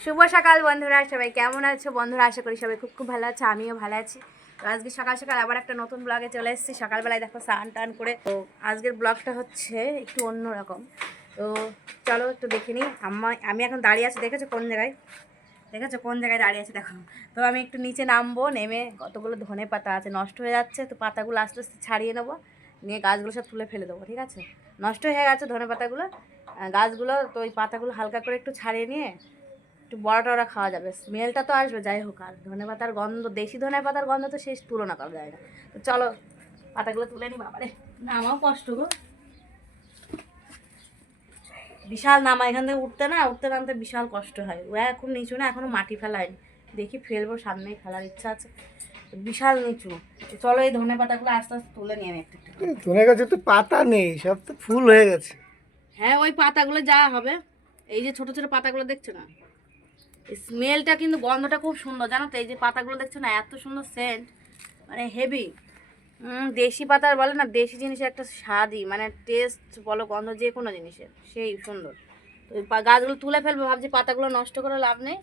শুভ সকাল বন্ধুরা, সবাই কেমন আছো? বন্ধুরা আশা করি সবাই খুব খুব ভালো আছে, আমিও ভালো আছি। তো আজকে সকাল সকাল আবার একটা নতুন ব্লগে চলে এসেছি। সকালবেলায় দেখো স্নান টান করে। তো আজকের ব্লগটা হচ্ছে একটু অন্যরকম। তো চলো একটু দেখে নিই। আমি এখন দাঁড়িয়ে আছি, দেখেছো কোন জায়গায়? দেখেছো কোন জায়গায় দাঁড়িয়ে আছে দেখো। তো আমি একটু নিচে নামবো, নেমে কতগুলো ধনে পাতা আছে নষ্ট হয়ে যাচ্ছে, তো পাতাগুলো আস্তে আস্তে ছাড়িয়ে নেবো, নিয়ে গাছগুলো সব তুলে ফেলে দেবো। ঠিক আছে, নষ্ট হয়ে গেছে ধনে পাতাগুলো, গাছগুলো। তো ওই পাতাগুলো হালকা করে একটু ছাড়িয়ে নিয়ে একটু বড়া টড়া খাওয়া যাবে, স্মেলটা তো আসবে। যাই হোক, আর ধনে পাতার গন্ধ, দেশি ধনে পাতার গন্ধ তো শেষ তুলনা করা যায় না। তো চলো পাতাগুলো তুলে নি। বাবারে নামাও কষ্ট গো, বিশাল নামা। এখান থেকে উঠতে নামতে বিশাল কষ্ট হয়। ও এখন নিচু না, এখনো মাটি ফেলায়নি। দেখি ফেলবো, সামনেই ফেলার ইচ্ছা আছে, বিশাল নিচু। তো চলো এই ধনে পাতাগুলো আস্তে আস্তে তুলে নিয়ে আমি একটা একটা। ধনে গাছে তো পাতা নেই, সব তো ফুল হয়ে গেছে। হ্যাঁ, ওই পাতাগুলো যা হবে, এই যে ছোট ছোট পাতাগুলো দেখছো না, স্মেলটা কিন্তু, গন্ধটা খুব সুন্দর জানো তো। এই যে পাতাগুলো দেখছো না, এত সুন্দর সেন্ট, মানে হেভি। দেশি পাতার বলে না, দেশি জিনিসের একটা স্বাদই, মানে টেস্ট বলো, গন্ধ, যে কোনো জিনিসের সেই সুন্দর। তো ওই গাছগুলো তুলে ফেলবো ভাবছি, পাতাগুলো নষ্ট করে লাভ নেই।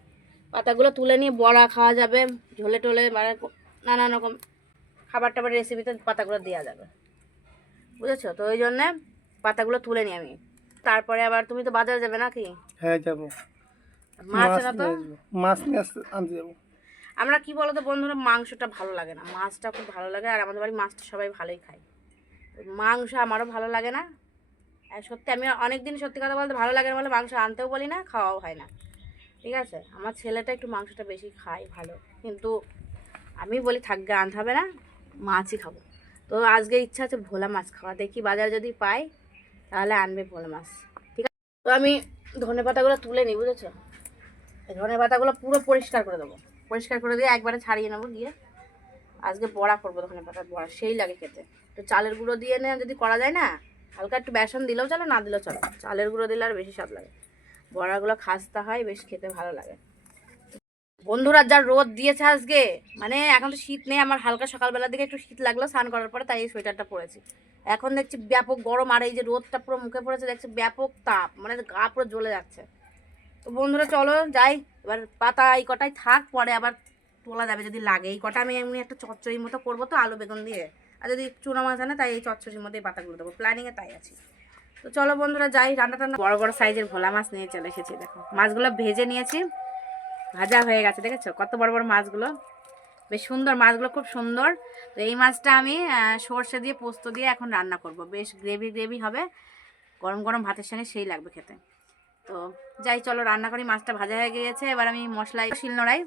পাতাগুলো তুলে নিয়ে বড়া খাওয়া যাবে, ঝোলে টোলে, মানে নানান রকম খাবার টাবার রেসিপিতে পাতাগুলো দেওয়া যাবে, বুঝেছো? তো ওই জন্যে পাতাগুলো তুলে নিই আমি। তারপরে আবার তুমি তো বাজারে যাবে নাকি? হ্যাঁ, যাবো। মাছ মাছ না তো। নিয়ে আসবো, মাছ নিয়ে আনতে যাবো। আমরা কি বলতো বন্ধুরা, মাংসটা ভালো লাগে না, মাছটা খুব ভালো লাগে। আর আমাদের বাড়ি মাছটা সবাই ভালোই খায়, মাংস আমারও ভালো লাগে না। আর সত্যি আমি অনেক দিন, সত্যি কথা বলতে, ভালো লাগে না বলে মাংস আনতেও বলি না, খাওয়াও হয় না। ঠিক আছে, আমার ছেলেটা একটু মাংসটা বেশি খায় ভালো, কিন্তু আমি বলি থাকবে, আনতে হবে না, মাছই খাবো। তো আজকে ইচ্ছা আছে ভোলা মাছ খাওয়া, দেখি বাজারে যদি পাই তাহলে আনবে ভোলা মাছ। ঠিক আছে, তো আমি ধনে পাতাগুলো তুলে নিই, বুঝেছো? এই ধনে পাতাগুলো পুরো পরিষ্কার করে দেবো, পরিষ্কার করে দিয়ে একবারে ছাড়িয়ে নেবো, দিয়ে আজকে বড়া করবো। ধনে পাতার বড়া সেই লাগে খেতে। তো চালের গুঁড়ো দিয়ে না যদি করা যায় না, হালকা একটু বেসন দিলেও চলো, না দিলেও চলো, চালের গুঁড়ো দিলে আর বেশি স্বাদ লাগে। বড়াগুলো খাস্তা হয়, বেশ খেতে ভালো লাগে। বন্ধুরা যা রোদ দিয়েছে আজকে, মানে এখন তো শীত নেই, আমার হালকা সকালবেলার দিকে একটু শীত লাগলো স্নান করার পরে, তাই এই সোয়েটারটা পরেছি। এখন দেখছি ব্যাপক গরম, আর এই যে রোদটা পুরো মুখে পড়েছে, দেখছি ব্যাপক তাপ, মানে গা পুরো জ্বলে যাচ্ছে। তো বন্ধুরা চলো যাই, এবার পাতা এই কটাই থাক, পরে আবার তোলা যাবে যদি লাগে। এই কটা আমি এমনি একটা চচ্চড়ির মতো করবো তো, আলু বেগুন দিয়ে। আর যদি চুনা মাছ আনে, তাই এই চচ্চড়ির মধ্যে এই পাতাগুলো দেবো, প্ল্যানিংয়ে তাই আছি। তো চলো বন্ধুরা যাই, রান্না টান্না। বড় বড় সাইজের ভোলা মাছ নিয়ে চলে এসেছি, দেখো মাছগুলো ভেজে নিয়েছি, ভাজা হয়ে গেছে, দেখেছো কত বড় বড় মাছগুলো, বেশ সুন্দর মাছগুলো, খুব সুন্দর। তো এই মাছটা আমি সর্ষে দিয়ে পোস্ত দিয়ে এখন রান্না করব, বেশ গ্রেভি গ্রেভি হবে, গরম গরম ভাতের সঙ্গে সেই লাগবে খেতে। তো যাই চলো রান্না করি। মাছটা ভাজা হয়ে গিয়েছে, এবার আমি মশলাই শিলনোড়াই,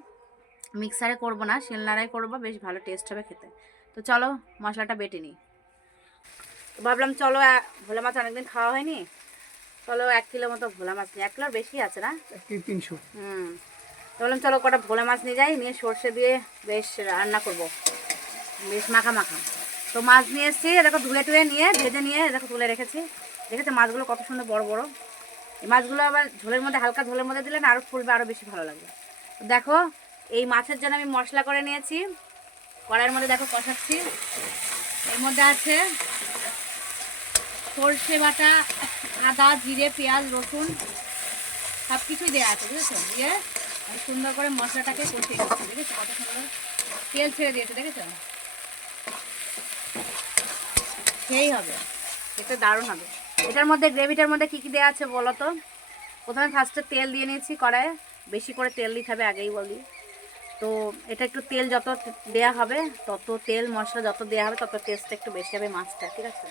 মিক্সারে করব না, শিলনোড়াই করব, বেশ ভালো টেস্ট হবে খেতে। তো চলো মশলাটা বেটে নিই। তো ভাবলাম চলো, ভোলা মাছ অনেকদিন খাওয়া হয়নি, চলো 1 কিলো মতো ভোলা মাছ নিই, 1 কিলোর বেশি আছে না? 300। তো বললাম চলো কটা ভোলা মাছ নিয়ে যাই, নিয়ে সর্ষে দিয়ে বেশ রান্না করব, বেশ মাখা মাখা। তো মাছ নিয়ে এসেছি, দেখো ধুয়ে টুয়ে নিয়ে ভেজে নিয়ে দেখো তুলে রেখেছি। দেখেছো মাছগুলো কত সুন্দর বড় বড়। এই মাছগুলো আবার ঝোলের মধ্যে, হালকা ঝোলের মধ্যে দিলে না আরও ফুলবে, আরও বেশি ভালো লাগবে। তো দেখো এই মাছের জন্য আমি মশলা করে নিয়েছি, কড়াইয়ের মধ্যে দেখো কষাচ্ছি। এর মধ্যে আছে সর্ষে বাটা, আদা জিরে পেঁয়াজ রসুন সব কিছুই দেওয়া আছে, বুঝেছো? দিয়ে আমি সুন্দর করে মশলাটাকে কষিয়ে নিচ্ছি, দেখেছো কত সুন্দর তেল ছেড়ে দিয়েছে, দেখেছো? সেই হবে, এটা দারুণ হবে। এটার মধ্যে গ্রেভিটার মধ্যে কী কী দেওয়া আছে বলো তো? প্রথমে ফার্স্টে তেল দিয়ে নিয়েছি কড়াইয়ে, বেশি করে তেল দিতে হবে, আগেই বলি। তো এটা একটু তেল যত দেয়া হবে, তত তেল মশলা যত দেওয়া হবে, তত টেস্টটা একটু বেশি হবে মাছটা, ঠিক আছে?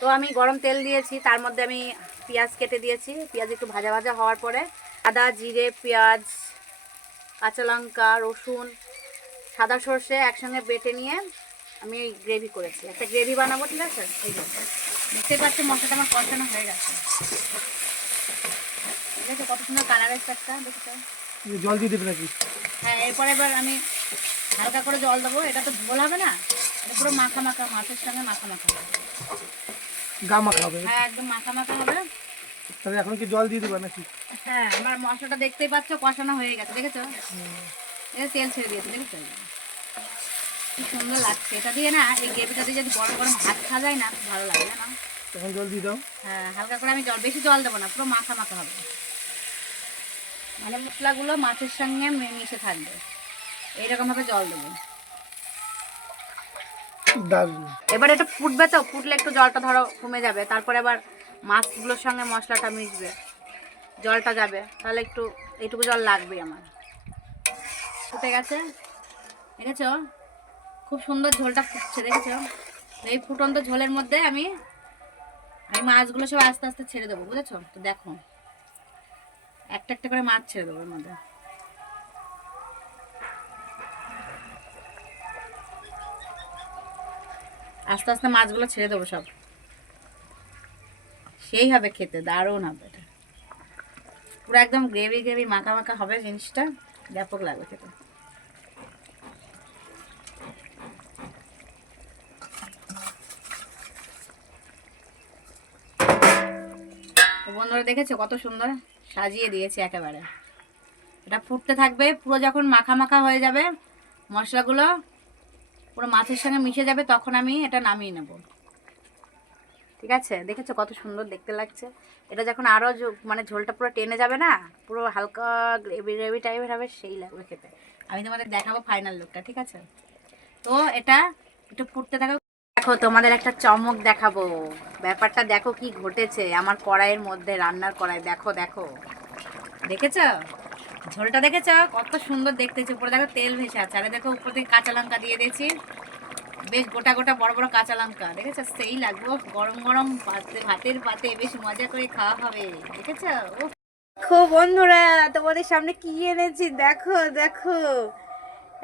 তো আমি গরম তেল দিয়েছি, তার মধ্যে আমি পেঁয়াজ কেটে দিয়েছি। পেঁয়াজ একটু ভাজা ভাজা হওয়ার পরে আদা জিরে পেঁয়াজ কাঁচা লঙ্কা রসুন সাদা সর্ষে একসঙ্গে বেটে নিয়ে আমি এই গ্রেভি করেছি, একটা গ্রেভি বানাবো, ঠিক আছে? এই যে দেখতে পাচ্ছি মশলাটা আমার কষানো হয়ে গেছে, ঠিক আছে? কত সুন্দর কালার এসছে একটা, দেখছো? জল দিয়ে দেবে নাকি? হ্যাঁ, এবার আমি হালকা করে জল দেবো, এটা তো ঝোল হবে না, এটা পুরো মাখা মাখা, মাছের সঙ্গে মাখা মাখা হবে। গা মাখা হবে? হ্যাঁ, একদম মাখা মাখা হবে। তাহলে এখন কি জল দিয়ে দেবে নাকি? হ্যাঁ, আমার মশলাটা দেখতেই পাচ্ছ কষানো হয়ে গেছে, দেখেছো? এটা তেল ছেড়ে দিয়েছে, দেখেছো? কি সুন্দর লাগছে এটা দিয়ে না, এই গ্রেভিটা দিয়ে যদি গরম গরম ভাত খাওয়া যায় না, খুব ভালো লাগে না? তখন জল দিয়ে দাও। হ্যাঁ, হালকা করে আমি জল, বেশি জল দেবো না, পুরো মাখা মাখা হবে। মানে মশলাগুলো মাছের সঙ্গে মিশে থাকবে, এইরকমভাবে জল দেবো। দারুণ। এবার এটা ফুটবে, তো ফুটলে একটু জলটা ধরো কমে যাবে, তারপরে আবার মাছগুলোর সঙ্গে মশলাটা মিশবে, জলটা যাবে, তাহলে একটু এইটুকু জল লাগবে আমার। ফুটে গেছে, দেখেছো খুব সুন্দর ঝোলটা ফুটছে, দেখেছো? এই ফুটন্ত ঝোলের মধ্যে আমি মাছগুলো সব আস্তে আস্তে ছেড়ে দেবো, বুঝেছো? তো দেখো একটা একটা করে মাছ ছেড়ে দেবো এর মধ্যে। আস্তে আস্তে মাছগুলো ছেড়ে দেবো সব, সেই হবে খেতে, দারুণ হবে এটা, পুরো একদম গ্রেভি গ্রেভি মাখা মাখা হবে জিনিসটা, ব্যাপক লাগবে খেতে। তো বন্ধুরা দেখেছো কত সুন্দর সাজিয়ে দিয়েছি একেবারে। এটা ফুটতে থাকবে, পুরো যখন মাখা মাখা হয়ে যাবে, মশলাগুলো পুরো মাছের সঙ্গে মিশে যাবে, তখন আমি এটা নামিয়ে নেব। ঠিক আছে, দেখেছো কত সুন্দর দেখতে লাগছে। এটা যখন আরও মানে ঝোলটা পুরো টেনে যাবে না, পুরো হালকা গ্রেভি গ্রেভি টাইপের হবে, সেই লাগবে খেতে। আমি তোমাদের দেখাবো ফাইনাল লুকটা, ঠিক আছে? তো এটা একটু ফুটতে থাকো। দেখো তোমাদের একটা চমক দেখাবো, ব্যাপারটা দেখো কি ঘটেছে আমার কড়াইয়ের মধ্যে, রান্নার কড়াই, দেখো দেখো, দেখেছো ঝোলটা? দেখেছো কত সুন্দর দেখতেছে? উপরে দেখো তেল ভেসে আছে, আরে দেখো উপর থেকে কাঁচা লঙ্কা দিয়ে দিয়েছি, বেশ গোটা গোটা বড় বড় কাঁচা লঙ্কা, দেখেছো? সেই লাগবে গরম গরম পাতে, ভাতের পাতে বেশ মজা করে খাওয়া হবে, দেখেছো? দেখো বন্ধুরা তোমাদের সামনে কি এনেছি, দেখো দেখো।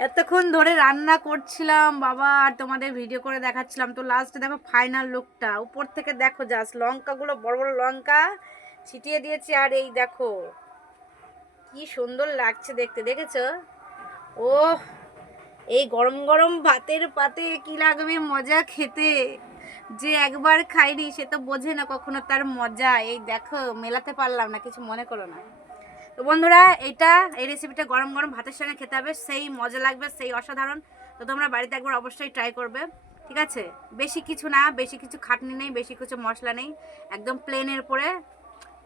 এতক্ষণ ধরে রান্না করছিলাম বাবা, আর তোমাদের ভিডিও করে দেখাচ্ছিলাম, তো লাস্টে দেখো ফাইনাল লুকটা। উপর থেকে দেখো জাস্ট লঙ্কাগুলো, বড় বড় লঙ্কা ছিটিয়ে দিয়েছি, আর এই দেখো কি সুন্দর লাগছে দেখতে, দেখেছো? ও, এই গরম গরম ভাতের পাতে কি লাগবে মজা খেতে, যে একবার খাইনি সে তো বোঝে না কখনো তার মজা। এই দেখো মেলাতে পারলাম না, কিছু মনে করো না। তো বন্ধুরা এই রেসিপিটা গরম গরম ভাতের সঙ্গে খেতে হবে, সেই মজা লাগবে, সেই অসাধারণ। তো তোমরা বাড়িতে একবার অবশ্যই ট্রাই করবে, ঠিক আছে? বেশি কিছু না, বেশি কিছু খাটনি নেই, বেশি কিছু মশলা নেই, একদম প্লেনের উপরে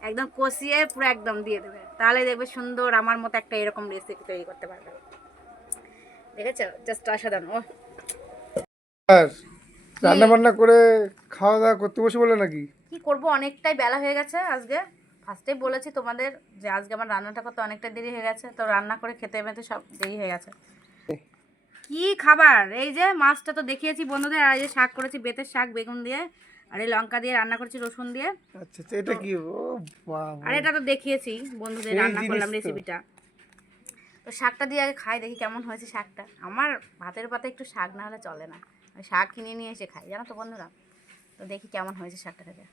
একদম কষিয়ে পুরো একদম দিয়ে দেবে, তাহলে দেখবে সুন্দর আমার মতো একটা এরকম রেসিপি তৈরি করতে পারবে। দেখেছো জাস্ট অসাধারণ। ও আর রান্না বান্না করে খাওয়া দাওয়া করতে বসে বলে নাকি? কি করব, অনেকটাই বেলা হয়ে গেছে আজকে। ফার্স্টেই বলেছি তোমাদের যে আজকে আমার রান্নাটা করতে অনেকটা দেরি হয়ে গেছে, তো রান্না করে খেতে মেতে সব দেরি হয়ে গেছে। কি খাবার, এই যে মাছটা তো দেখিয়েছি বন্ধুদের, আর এই যে শাক করেছি বেতের শাক বেগুন দিয়ে, আর এই লঙ্কা দিয়ে রান্না করেছি রসুন দিয়ে। আচ্ছা আচ্ছা, এটা কি? ও বাবা, আর এটা তো দেখিয়েছি বন্ধুদের, এই রান্না জিনিস করলাম তো। রেসিপিটা। তো শাকটা দিয়ে আগে খাই, দেখি কেমন হয়েছে শাকটা। আমার ভাতের পাতে একটু শাক না হলে চলে না, আমি শাক কিনে নিয়ে এসে খাই, জানো তো বন্ধুরা। তো দেখি কেমন হয়েছে শাকটা থেকে।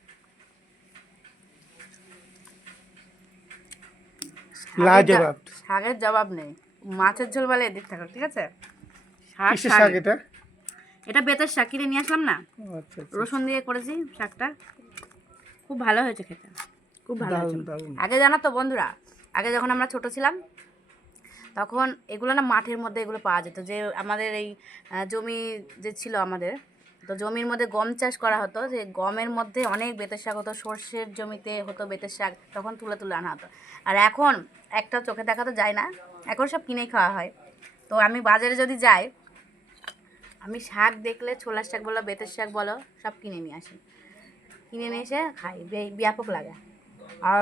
লাজবাব। শাকের জবাব নেই, মাছের ঝোল বলে এদিক থাকো, ঠিক আছে? শাক কিসের শাক শাক এটা? এটা বেতের শাক, কিনে নিয়ে আসলাম না, আচ্ছা আচ্ছা, রসুন দিয়ে করেছি শাকটা, খুব ভালো হয়েছে খেতে, খুব ভালো হয়েছে। দারুণ দারুণ। আগে জানো তো বন্ধুরা, আগে যখন আমরা ছোট ছিলাম তখন এগুলো না মাঠের মধ্যে এগুলো পাওয়া যেত, যে আমাদের এই জমি যে ছিল আমাদের, তো জমির মধ্যে গম চাষ করা হতো, যে গমের মধ্যে অনেক বেতের শাক হতো, সর্ষের জমিতে হতো বেতের শাক, তখন তুলে তুলে আনা হতো। আর এখন একটা চোখে দেখা তো যায় না, এখন সব কিনেই খাওয়া হয়। তো আমি বাজারে যদি যাই, আমি শাক দেখলে ছোলার শাক বলো বেতের শাক বলো সব কিনে নিয়ে আসি, কিনে নিয়ে এসে খাই, ব্যাপক লাগে। আর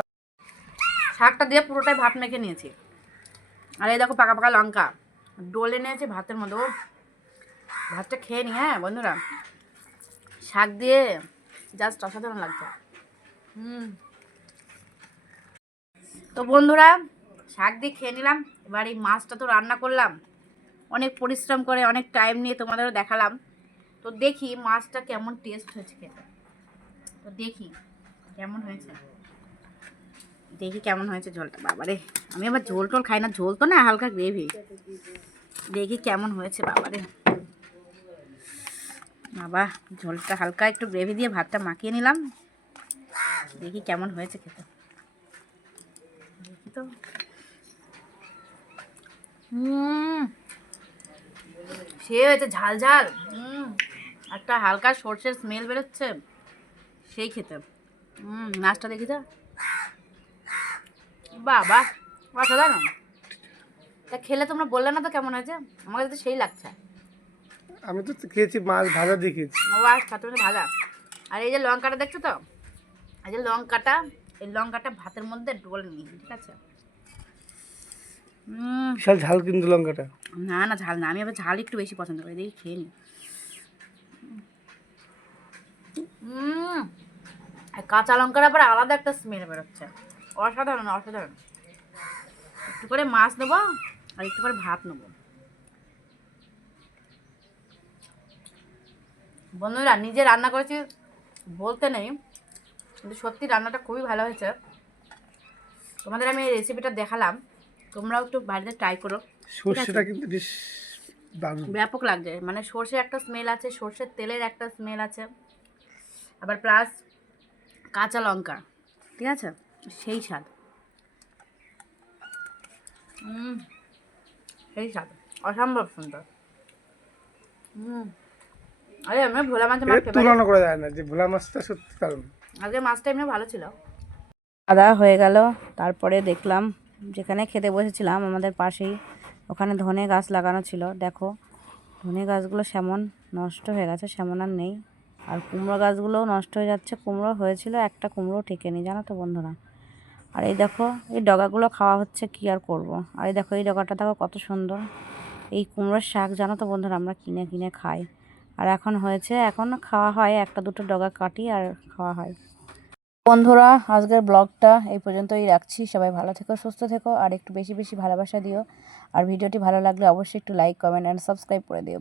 শাকটা দিয়ে পুরোটাই ভাত মেখে নিয়েছি, আর এই দেখো পাকা পাকা লঙ্কা ডলে নিয়েছি ভাতের মধ্যে। ও, ভাতটা খেয়ে নি হ্যাঁ বন্ধুরা, শাক দিয়ে জাস্ট অসাধারণ লাগছে। তো বন্ধুরা শাক দিয়ে খেয়ে নিলাম, এবার এই মাছটা তো রান্না করলাম অনেক পরিশ্রম করে, অনেক টাইম নিয়ে তোমাদেরও দেখালাম। তো দেখি মাছটা কেমন টেস্ট হয়েছে খেতে, তো দেখি কেমন হয়েছে, দেখি কেমন হয়েছে ঝোলটা। বাবারে, আমি আবার ঝোল টোল খাই না, ঝোল তো না হালকা গ্রেভি, দেখি কেমন হয়েছে। বাবারে বাবা, ঝোলটা হালকা একটু গ্রেভি দিয়ে ভাতটা মাখিয়ে নিলাম, দেখি কেমন হয়েছে খেতে, দেখি তো। সে হয়েছে ঝাল ঝাল, একটা হালকা সর্ষের স্মেল বেরোচ্ছে, সেই খেতে। মাছটা দেখি তো, বাবা অসাধারণ। তা খেলে তোমরা বললে না তো কেমন হয়েছে? আমার কাছে তো সেই লাগছে। আমি তো খেয়েছি, মাছ ভাজা দিয়ে খেয়েছি। ও আর সাথে সাথে ভাজা। আর এই যে লঙ্কাটা দেখছো তো, এই যে লঙ্কাটা, এই লঙ্কাটা ভাতের মধ্যে ডোল নিই, ঠিক আছে? বিশাল ঝাল কিন্তু লঙ্কাটা। না না, ঝাল না, আমি আবার ঝাল একটু বেশি পছন্দ করি, দেখি খেয়ে নিই। কাঁচা লঙ্কার আবার আলাদা একটা স্মেল বেরোচ্ছে, অসাধারণ অসাধারণ। একটু করে মাছ নেবো আর একটু করে ভাত নেবো। বন্ধুরা, নিজে রান্না করেছি বলতে নেই, কিন্তু সত্যি রান্নাটা খুবই ভালো হয়েছে। তোমাদের আমি এই রেসিপিটা দেখালাম, তোমরাও একটু বাড়িতে ট্রাই করো। সর্ষেটা কিন্তু বেশ দারুণ। ব্যাপক লাগছে, মানে সর্ষের একটা স্মেল আছে, সর্ষের তেলের একটা স্মেল আছে, আবার প্লাস কাঁচা লঙ্কা, ঠিক আছে, সেই স্বাদ। সেই স্বাদ অসম্ভব সুন্দর। আরে আমি ভোলা মাছ আমার ফেভারিট। তুলনা করা যায় না, যে ভোলা মাছটা সত্যি দারুণ। আজকে মাছটা এমনি ভালো ছিল। খাওয়া হয়ে গেল, তারপরে দেখলাম যেখানে খেতে বসেছিলাম আমাদের পাশেই ওখানে ধনে গাছ লাগানো ছিল। দেখো ধনে গাছগুলো সেমন নষ্ট হয়ে গেছে, সেমন আর নেই। আর কুমড়ো গাছগুলোও নষ্ট হয়ে যাচ্ছে। কুমড়ো হয়েছিল, একটা কুমড়ো টেকেনি, জানো তো বন্ধুরা। আর এই দেখো এই ডগাগুলো খাওয়া হচ্ছে, কি আর করব। আর এই দেখো এই ডগাটা দেখো কত সুন্দর। এই কুমড়োর শাক জানো তো বন্ধুরা, আমরা কিনে কিনে খাই। আর এখন হয়েছে, এখন খাওয়া হয়, একটা দুটো ডগা কাটি আর খাওয়া হয়। বন্ধুরা, আজকের ব্লগটা এই পর্যন্তই রাখছি। সবাই ভালো থেকো, সুস্থ থেকো, আর একটু বেশি বেশি ভালোবাসা দিও। আর ভিডিওটি ভালো লাগলে অবশ্যই একটু লাইক, কমেন্ট অ্যান্ড সাবস্ক্রাইব করে দিও।